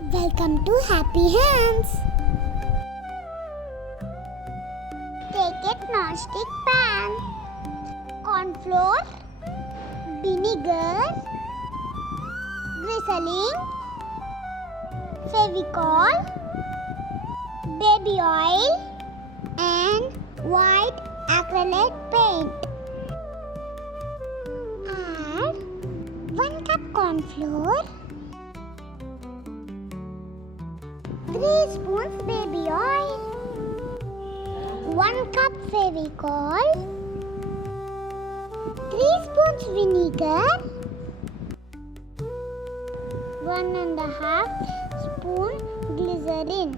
Welcome to Happy Hands. Take a non-stick pan, cornflour, vinegar, glycerin, fevicol, baby oil and white acrylic paint. Add 1 cup cornflour, 3 spoons baby oil, 1 cup fevicol, 3 spoons vinegar, 1½ spoon glycerin,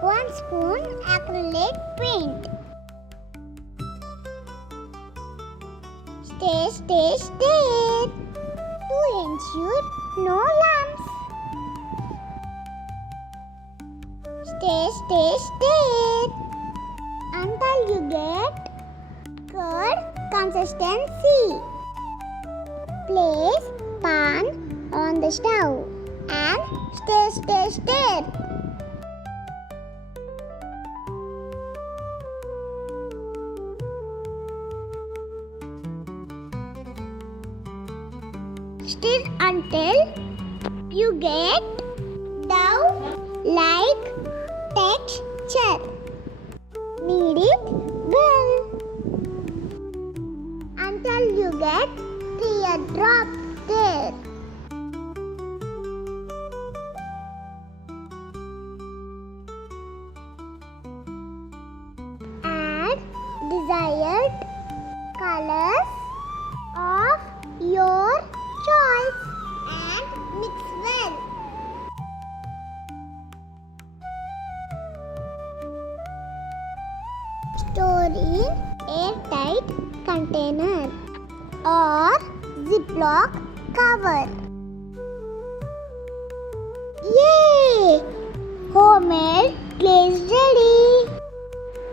1 spoon acrylic paint. Stir to ensure no lumps. Stir until you get curd consistency. Place pan on the stove and stir. Stir until you get dough-like texture. Knead it well until you get teardrop there. Add desired colors of your choice and mix well. Store in airtight container or Ziploc cover. Yay! Homemade glaze ready.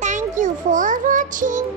Thank you for watching.